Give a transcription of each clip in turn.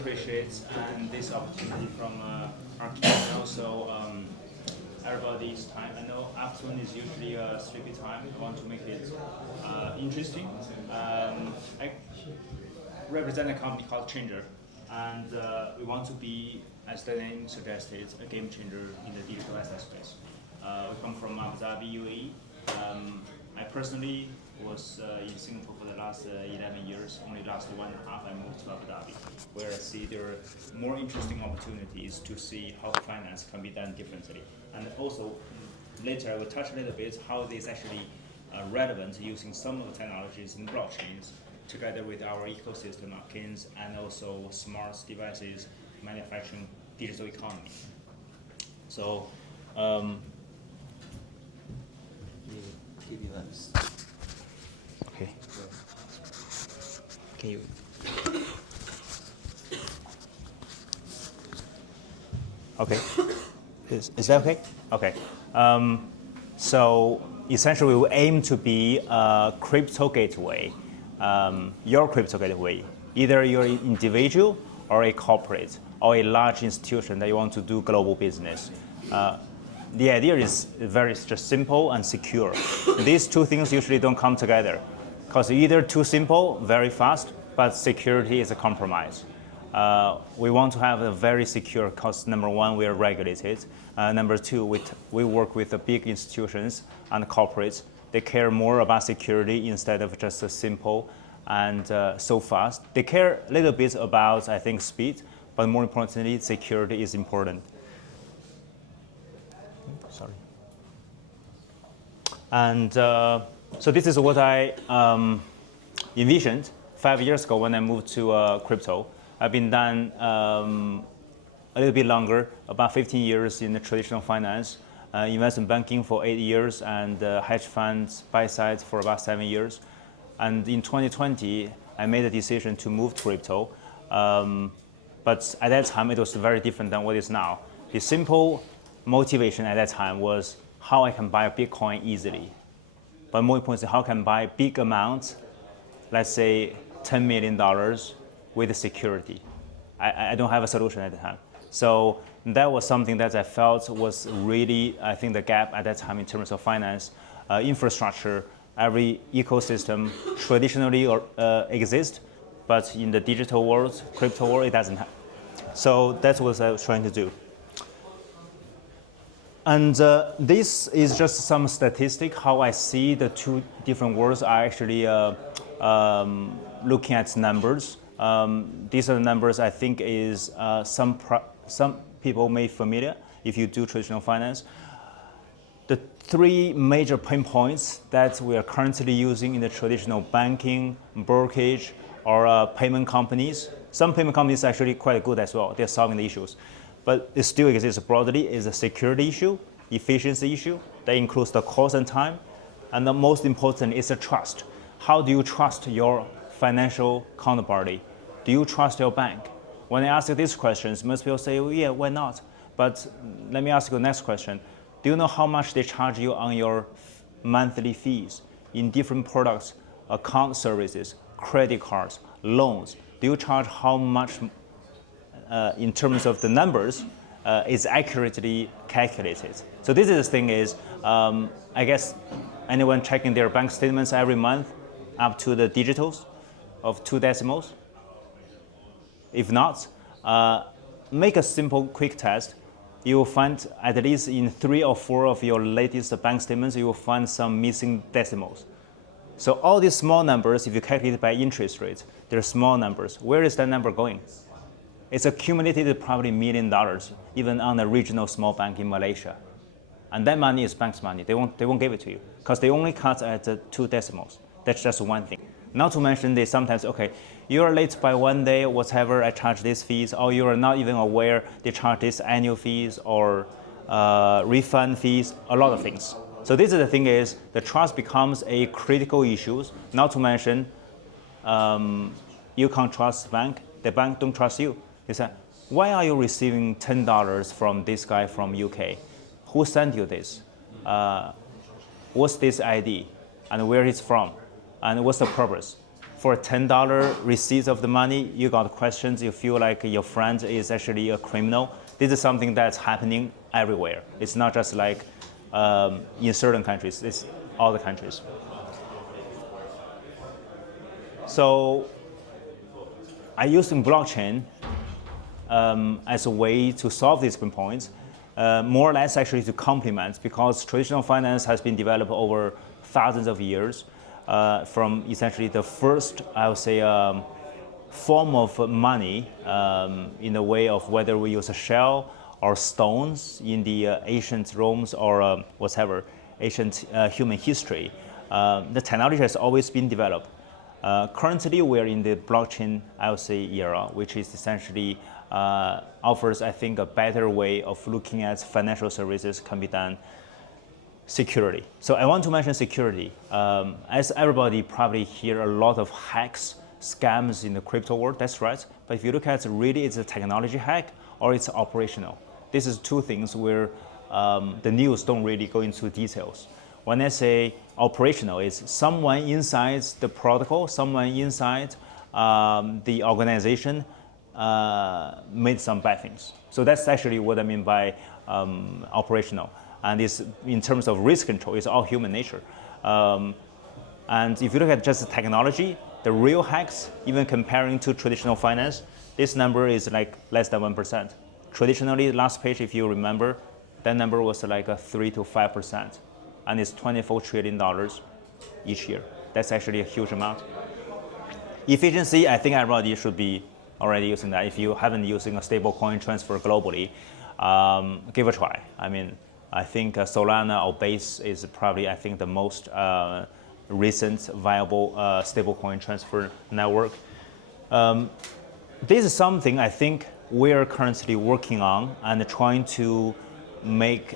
appreciate this opportunity from our team and also everybody's time. I know afternoon is usually a sleepy time. I want to make it interesting. I represent a company called Changer, and we want to be, as the name suggested, a game changer in the digital asset space. We come from Abu Dhabi, UAE. I personally was in Singapore for the last 11 years. Only last 1.5 I moved to Abu Dhabi, where I see there are more interesting opportunities to see how finance can be done differently. And also, later I will touch a little bit how this is actually relevant using some of the technologies in blockchains together with our ecosystem of KINs and also smart devices, manufacturing, digital economy. So, give you that. Okay. Can you? Okay. Is that okay? Okay. So essentially, we aim to be a crypto gateway, your crypto gateway. Either you're an individual or a corporate or a large institution that you want to do global business. The idea is very just simple and secure. These two things usually don't come together because either too simple, very fast, but security is a compromise. We want to have a very secure because number one, we are regulated. Number two, we work with the big institutions and corporates. They care more about security instead of just a simple and so fast. They care a little bit about, I think, speed, but more importantly, security is important. Sorry. And so this is what I envisioned 5 years ago when I moved to crypto. I've been done a little bit longer, about 15 years in the traditional finance, investment banking for 8 years, and hedge funds buy side for about 7 years. And in 2020, I made a decision to move to crypto. But at that time, it was very different than what it is now. The simple motivation at that time was how I can buy a Bitcoin easily. But more importantly, how can I buy big amounts, let's say $10 million with security. I don't have a solution at the time. So that was something that I felt was really, I think, the gap at that time in terms of finance, infrastructure. Every ecosystem traditionally exists, but in the digital world, crypto world, it doesn't have. So that's what I was trying to do. And this is just some statistic, how I see the two different worlds are actually looking at numbers. These are the numbers I think is some people may familiar if you do traditional finance. The three major pain points that we are currently using in the traditional banking, brokerage, or payment companies. Some payment companies are actually quite good as well. They're solving the issues. But it still exists broadly is a security issue, efficiency issue. That includes the cost and time. And the most important is the trust. How do you trust your financial counterparty? Do you trust your bank? When I ask these questions, most people say, well, yeah, why not? But let me ask you the next question. Do you know how much they charge you on your monthly fees in different products, account services, credit cards, loans? Do you charge how much in terms of the numbers is accurately calculated? So this is the thing is, I guess anyone checking their bank statements every month up to the digitals of 2 decimals? If not, make a simple quick test. You will find at least in 3 or 4 of your latest bank statements, you will find some missing decimals. So all these small numbers, if you calculate it by interest rate, they're small numbers. Where is that number going? It's accumulated probably $1 million, even on a regional small bank in Malaysia. And that money is bank's money. They won't give it to you because they only cut at 2 decimals. That's just one thing. Not to mention they sometimes, okay, you're late by 1 day, whatever, I charge these fees, or you're not even aware they charge these annual fees or refund fees, a lot of things. So this is the thing is, the trust becomes a critical issue, not to mention you can't trust the bank don't trust you. They say, why are you receiving $10 from this guy from UK? Who sent you this? What's this ID? And where it's from? And what's the purpose? for a $10 receipt of the money, you got questions, you feel like your friend is actually a criminal. This is something that's happening everywhere. It's not just like in certain countries, it's all the countries. So I used blockchain as a way to solve these pain points, more or less actually to complement, because traditional finance has been developed over thousands of years from essentially the first, I would say, form of money in the way of whether we use a shell or stones in the ancient Rome's or whatever, ancient human history. The technology has always been developed. Currently, we are in the blockchain, I would say, era, which is essentially offers, I think, a better way of looking at financial services can be done securely. So I want to mention security. As everybody probably hear a lot of hacks, scams in the crypto world, that's right. But if you look at really it's a technology hack or it's operational. This is two things where the news don't really go into details. When I say operational, it's someone inside the protocol, someone inside the organization made some bad things. So that's actually what I mean by operational. And it's, in terms of risk control, it's all human nature. And if you look at just the technology, the real hacks, even comparing to traditional finance, this number is like less than 1%. Traditionally, last page, if you remember, that number was like a 3 to 5%. And it's $24 trillion each year. That's actually a huge amount. Efficiency, I think everybody should be already using that. If you haven't using a stablecoin transfer globally, give a try. I mean, I think Solana or Base is probably, I think, the most recent viable stablecoin transfer network. This is something I think we're currently working on and trying to make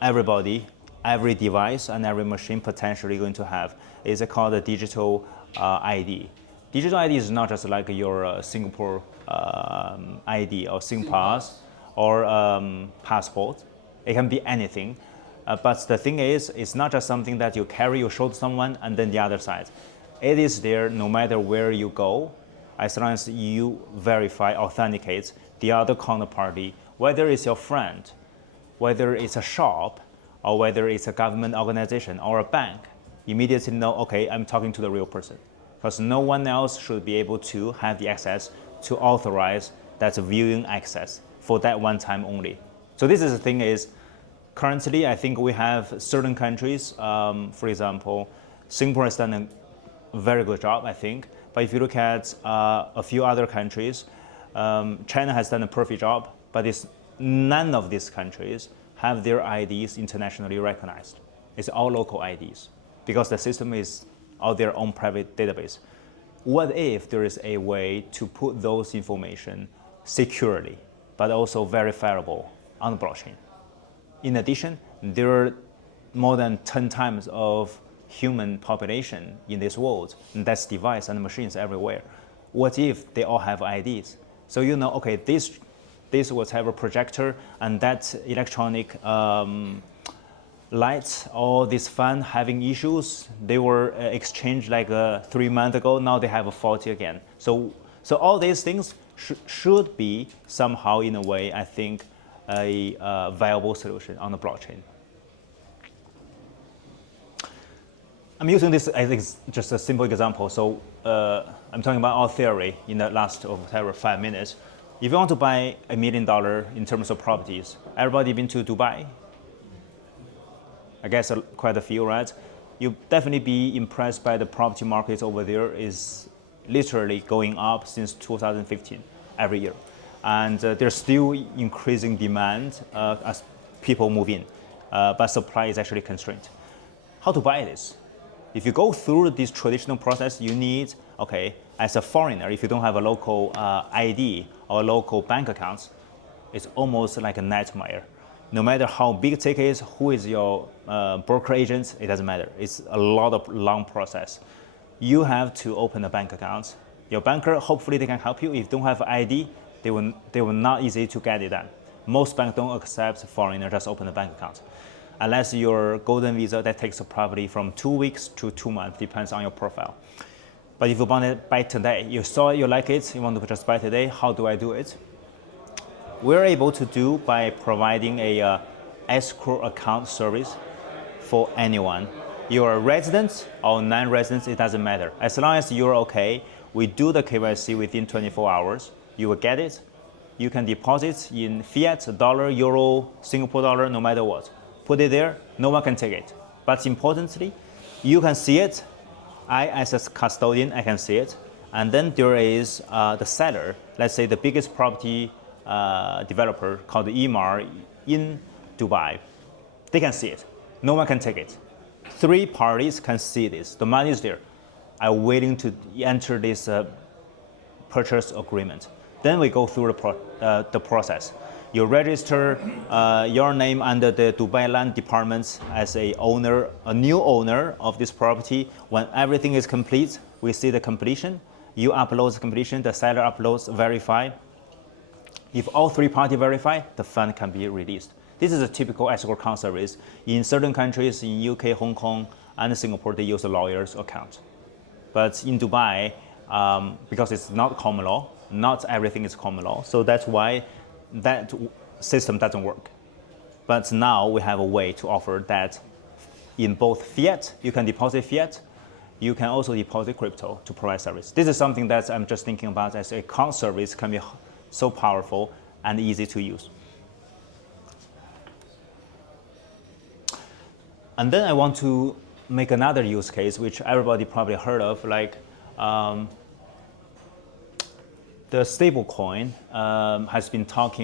everybody, every device and every machine potentially going to have. It's called a digital ID. Digital ID is not just like your Singapore ID or SingPass or passport. It can be anything. But the thing is, it's not just something that you carry, you show to someone, and then the other side. It is there no matter where you go, as long as you verify, authenticate the other counterparty, whether it's your friend, whether it's a shop, or whether it's a government organization or a bank. Immediately know, okay, I'm talking to the real person. Because no one else should be able to have the access to authorize that viewing access for that one time only. So this is the thing is, currently I think we have certain countries, for example, Singapore has done a very good job, I think. But if you look at a few other countries, China has done a perfect job, but none of these countries have their IDs internationally recognized. It's all local IDs because the system is on their own private database. What if there is a way to put those information securely, but also verifiable on the blockchain? In addition, there are more than 10 times of human population in this world, and that's device and machines everywhere. What if they all have IDs? So you know, okay, this whatever projector and that electronic lights, all this fan having issues, they were exchanged like 3 months ago, now they have a faulty again. So all these things should be somehow, in a way, I think, a viable solution on the blockchain. I'm using this, I think, just a simple example. So I'm talking about our theory in the last, whatever, 5 minutes. If you want to buy $1 million in terms of properties, everybody been to Dubai? I guess quite a few, right? You'll definitely be impressed by the property market over there is literally going up since 2015 every year. And there's still increasing demand as people move in, but supply is actually constrained. How to buy this? If you go through this traditional process, you need, okay, as a foreigner, if you don't have a local ID or local bank accounts, it's almost like a nightmare. No matter how big ticket is, who is your broker agent, it doesn't matter. It's a lot of long process. You have to open a bank account. Your banker, hopefully they can help you. If you don't have ID, they will not easy to get it done. Most banks don't accept foreigner, just open a bank account. Unless your golden visa, that takes probably from 2 weeks to 2 months, depends on your profile. But if you want to buy today, you saw it, you like it, you want to just buy today, how do I do it? We're able to do by providing a escrow account service for anyone. You're a resident or non-resident, it doesn't matter. As long as you're okay, we do the KYC within 24 hours. You will get it. You can deposit in fiat, dollar, euro, Singapore dollar, no matter what. Put it there, no one can take it. But importantly, you can see it. I, as a custodian, I can see it. And then there is the seller, let's say the biggest property developer called Emaar in Dubai. They can see it. No one can take it. 3 parties can see this. The money is there. I'm willing to enter this purchase agreement. Then we go through the process. You register your name under the Dubai Land Department as a new owner of this property. When everything is complete, we see the completion. You upload the completion, the seller uploads, verify. If all 3 parties verify, the fund can be released. This is a typical escrow account service. In certain countries, in UK, Hong Kong, and Singapore, they use a lawyer's account. But in Dubai, because it's not common law, not everything is common law, so that's why that system doesn't work. But now we have a way to offer that in both fiat, you can deposit fiat, you can also deposit crypto to provide service. This is something that I'm just thinking about as a account service can be so powerful and easy to use. And then I want to make another use case, which everybody probably heard of, like the stablecoin has been talked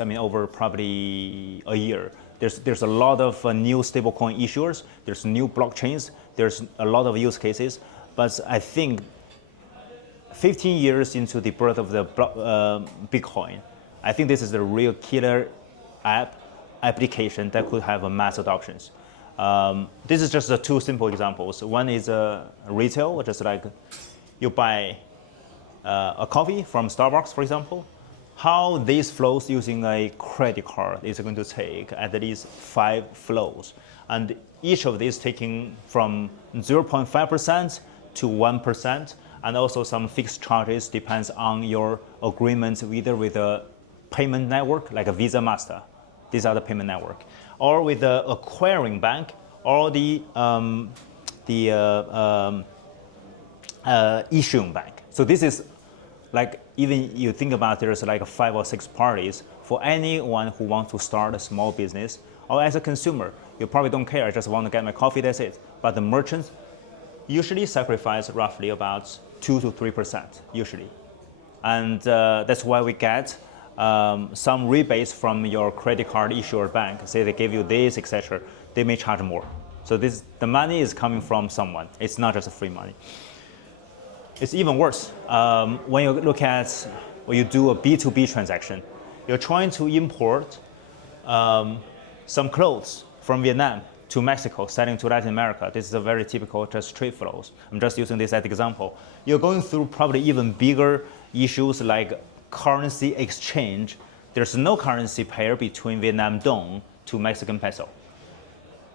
over probably a year. There's a lot of new stablecoin issuers. There's new blockchains. There's a lot of use cases. But I think 15 years into the birth of the Bitcoin, I think this is the real killer application that could have a mass adoptions. This is just 2 simple examples. One is retail, just like you buy a coffee from Starbucks, for example. How this flows using a credit card is going to take at least 5 flows. And each of these taking from 0.5% to 1%, and also some fixed charges depends on your agreement either with a payment network like a Visa, Master. These are the payment network, or with the acquiring bank, or the issuing bank. So this is like, even you think about there's like 5 or 6 parties for anyone who wants to start a small business, or as a consumer, you probably don't care, I just want to get my coffee, that's it. But the merchants usually sacrifice roughly about 2 to 3% usually. And that's why we get some rebates from your credit card issuer bank. Say they give you this, etc. They may charge more. So the money is coming from someone. It's not just free money. It's even worse when you look at when you do a B2B transaction. You're trying to import some clothes from Vietnam to Mexico, selling to Latin America. This is a very typical just trade flows. I'm just using this as an example. You're going through probably even bigger issues like currency exchange. There's no currency pair between Vietnam dong to Mexican peso.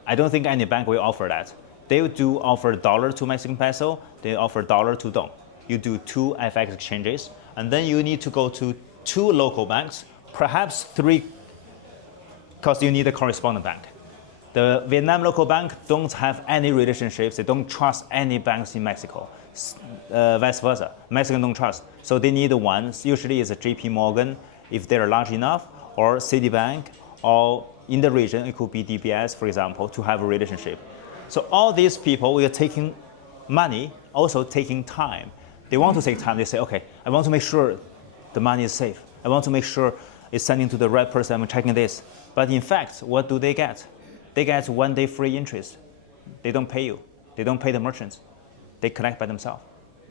I don't think any bank will offer that. They do offer dollar to Mexican peso, they offer dollar to dong. You do 2 FX exchanges, and then you need to go to 2 local banks, perhaps 3, because you need a correspondent bank. The Vietnam local bank don't have any relationships, they don't trust any banks in Mexico. Vice versa, Mexican don't trust. So they need one, usually it's a JP Morgan, if they're large enough, or Citibank, or in the region, it could be DBS, for example, to have a relationship. So all these people, we are taking money, also taking time. They want to take time, they say, okay, I want to make sure the money is safe. I want to make sure it's sending to the right person, I'm checking this. But in fact, what do they get? They get 1 day free interest. They don't pay you. They don't pay the merchants. They collect by themselves.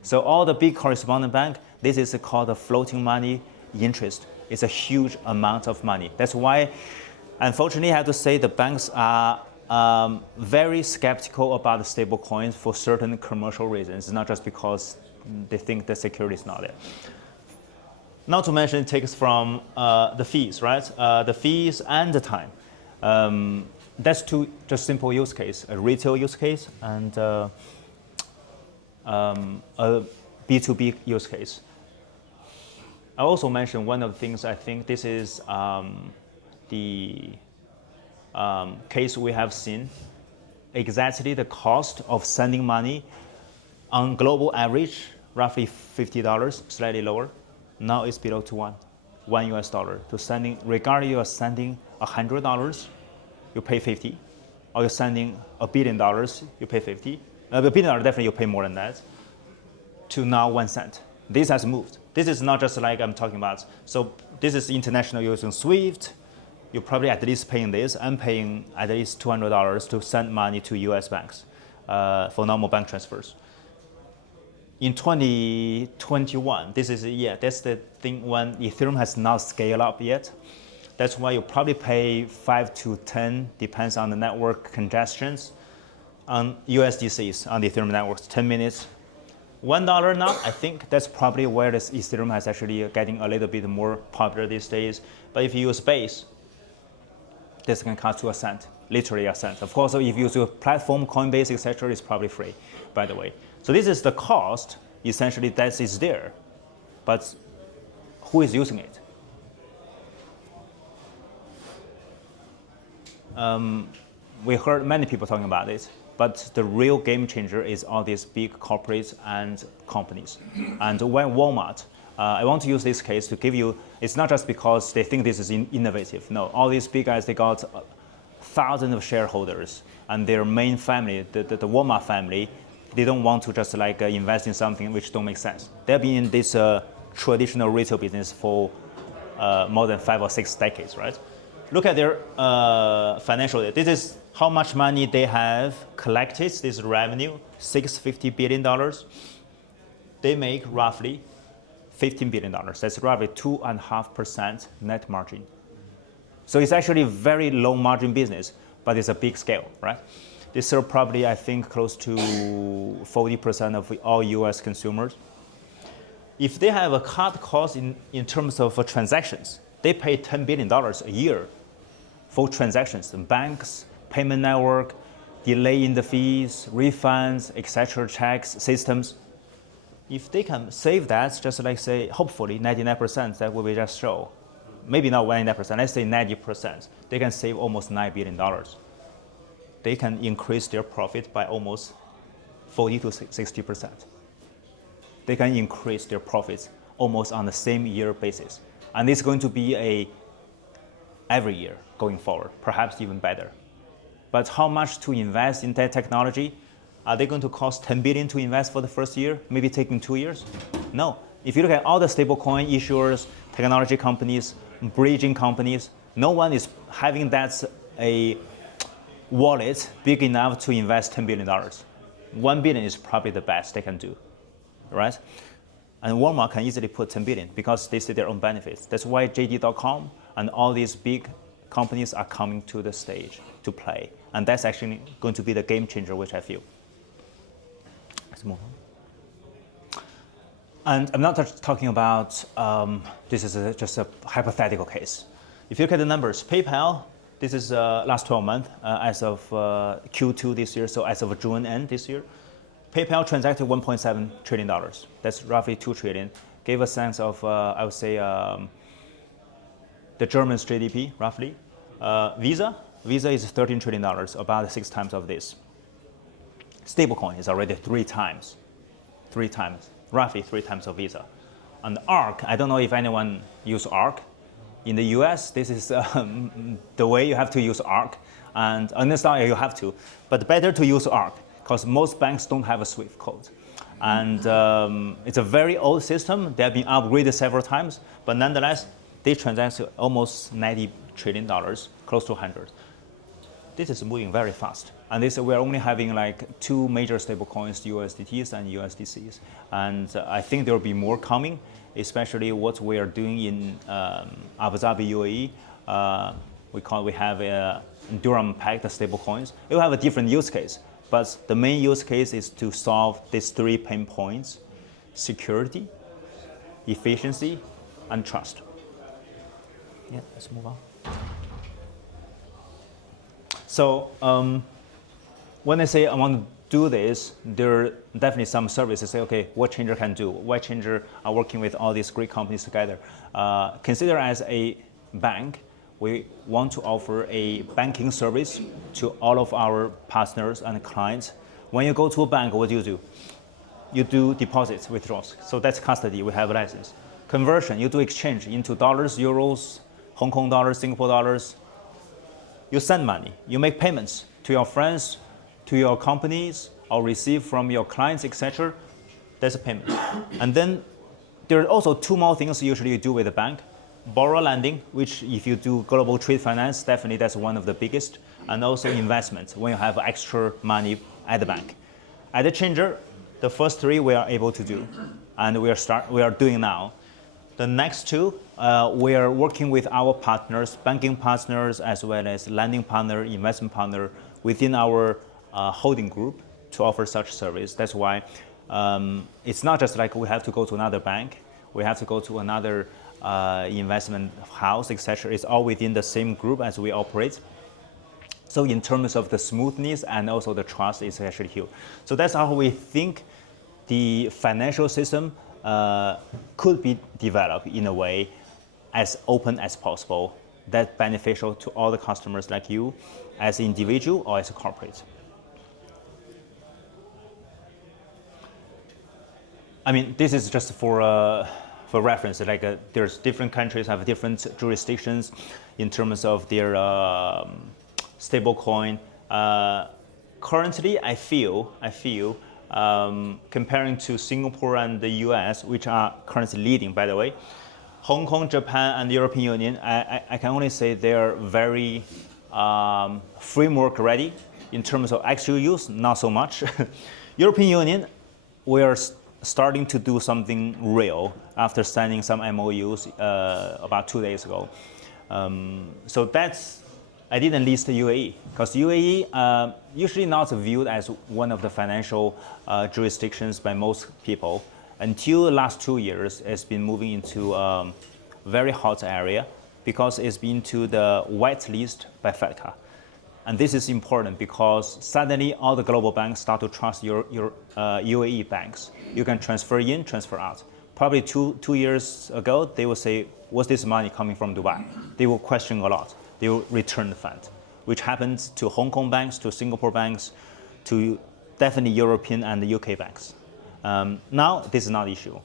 So all the big correspondent bank, this is called a floating money interest. It's a huge amount of money. That's why, unfortunately, I have to say the banks are very skeptical about the stable coins for certain commercial reasons. It's not just because they think the security is not there. Not to mention it takes from the fees, right? The fees and the time. That's 2 just simple use case, a retail use case and a B2B use case. I also mentioned one of the things I think this is the case we have seen. Exactly the cost of sending money on global average, roughly $50, slightly lower. Now it's below to $1 US to sending. Regardless, you are sending $100, you pay 50, or you're sending $1 billion, you pay 50. $1 billion definitely you pay more than that. To now 1 cent. This has moved. This is not just like I'm talking about. So this is international using SWIFT. You're probably at least paying this. I'm paying at least $200 to send money to US banks for normal bank transfers. In 2021, that's the thing when Ethereum has not scaled up yet. That's why you probably pay 5 to 10, depends on the network congestions, on USDCs on the Ethereum networks, 10 minutes. $1 now, I think that's probably where this Ethereum has actually getting a little bit more popular these days. But if you use Base, this can cost you a cent, literally a cent. Of course, if you use your platform, Coinbase, etc., it's probably free, by the way. So this is the cost, essentially, that is there. But who is using it? We heard many people talking about it, but the real game changer is all these big corporates and companies. And when Walmart, I want to use this case to give you, it's not just because they think this is innovative. No, all these big guys, they got thousands of shareholders, and their main family, the Walmart family, they don't want to just like invest in something which don't make sense. They've been in this traditional retail business for more than 5 or 6 decades, right? Look at their financial data. This is how much money they have collected. This is revenue, $650 billion. They make roughly $15 billion. That's roughly 2.5% net margin. So it's actually a very low margin business, but it's a big scale, right? They serve probably, I think, close to 40% of all US consumers. If they have a cut cost in terms of transactions, they pay $10 billion a year for transactions, banks, payment network, delay in the fees, refunds, etc., checks, systems. If they can save that, just like say, hopefully 99%, that will be just show. Maybe not 99%, let's say 90%. They can save almost $9 billion. They can increase their profit by almost 40 to 60%. They can increase their profits almost on the same year basis. And it's going to be every year going forward, perhaps even better. But how much to invest in that technology? Are they going to cost 10 billion to invest for the first year, maybe taking 2 years? No. If you look at all the stablecoin issuers, technology companies, bridging companies, no one is having that a wallet big enough to invest $10 billion. 1 billion is probably the best they can do, right? And Walmart can easily put 10 billion because they see their own benefits. That's why JD.com and all these big companies are coming to the stage to play. And that's actually going to be the game changer, which I feel. Let's move on. And I'm not just talking about, this is just a hypothetical case. If you look at the numbers, PayPal, this is last 12 months as of Q2 this year, so as of June end this year, PayPal transacted $1.7 trillion. That's roughly 2 trillion. Gave a sense of, I would say, the German's GDP, roughly. Visa is $13 trillion, about 6 times of this. Stablecoin is already 3 times, roughly 3 times of Visa. And ARC, I don't know if anyone use ARC. In the US, this is the way you have to use ARC. And understand you have to, but better to use ARC because most banks don't have a SWIFT code. And it's a very old system. They have been upgraded several times, but nonetheless, they transact almost $90 trillion, close to 100. This is moving very fast. And we're only having like 2 major stablecoins, USDTs and USDCs. And I think there will be more coming, especially what we are doing in Abu Dhabi, UAE. We have a Durham-pegged stablecoins. It will have a different use case. But the main use case is to solve these 3 pain points: security, efficiency, and trust. Yeah, let's move on. So when I say I want to do this, there are definitely some services say, okay, what Changer can do? Why Changer are working with all these great companies together? Consider as a bank, we want to offer a banking service to all of our partners and clients. When you go to a bank, what do? You do deposits, withdrawals. So that's custody, we have a license. Conversion, you do exchange into dollars, euros, Hong Kong dollars, Singapore dollars. You send money, you make payments to your friends, to your companies, or receive from your clients, etc. That's a payment. And then there are also two more things usually you do with a bank. Borrow lending, which if you do global trade finance, definitely that's one of the biggest. And also investments, when you have extra money at the bank. At the Changer, the first three we are able to do, and we are doing now. The next two, we are working with our partners, banking partners, as well as lending partner, investment partner within our holding group to offer such service. That's why it's not just like we have to go to another bank, we have to go to another investment house, etc. It's all within the same group as we operate. So in terms of the smoothness and also the trust is actually huge. So that's how we think the financial system could be developed in a way as open as possible, that's beneficial to all the customers like you as an individual or as a corporate. I mean, this is just for reference. Like there's different countries have different jurisdictions in terms of their stablecoin. Currently, I feel comparing to Singapore and the US, which are currently leading, by the way, Hong Kong, Japan, and the European Union, I can only say they are very framework ready in terms of actual use, not so much. European Union, we are starting to do something real after signing some MOUs about 2 days ago. So that's, I didn't list the UAE, because UAE usually not viewed as one of the financial jurisdictions by most people. Until the last 2 years, it's been moving into a very hot area because it's been to the white list by FATCA. And this is important because suddenly all the global banks start to trust your UAE banks. You can transfer in, transfer out. Probably two years ago, they will say, was this money coming from Dubai? They will question a lot. They will return the fund, which happens to Hong Kong banks, to Singapore banks, to definitely European and the UK banks. Now, this is not an issue.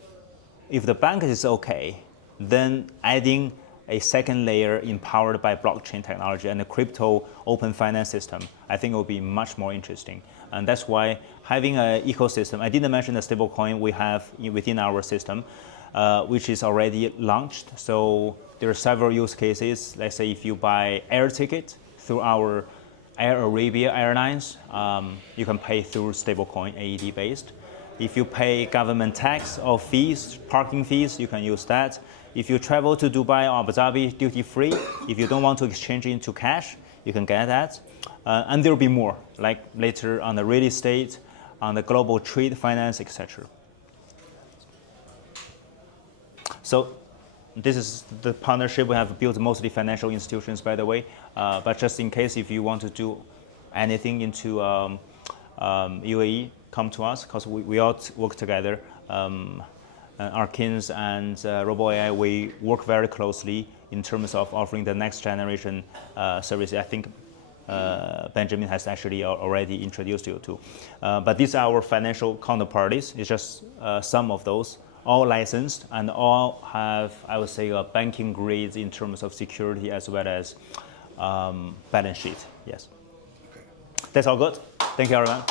If the bank is okay, then adding a second layer empowered by blockchain technology and a crypto open finance system, I think it will be much more interesting. And that's why having an ecosystem, I didn't mention the stablecoin we have within our system, which is already launched. So there are several use cases. Let's say if you buy air ticket through our Air Arabia Airlines, you can pay through stablecoin, AED based. If you pay government tax or fees, parking fees, you can use that. If you travel to Dubai or Abu Dhabi duty free, if you don't want to exchange into cash, you can get that. And there will be more, like later on the real estate, on the global trade finance, etc. So this is the partnership we have built, mostly financial institutions, by the way. But just in case, if you want to do anything into UAE, come to us, because we all work together. Arkins and Robo.ai, we work very closely in terms of offering the next generation service. I think Benjamin has actually already introduced you to. But these are our financial counterparties. It's just some of those, all licensed and all have, I would say, banking grades in terms of security as well as balance sheet. Yes. That's all good. Thank you, everyone.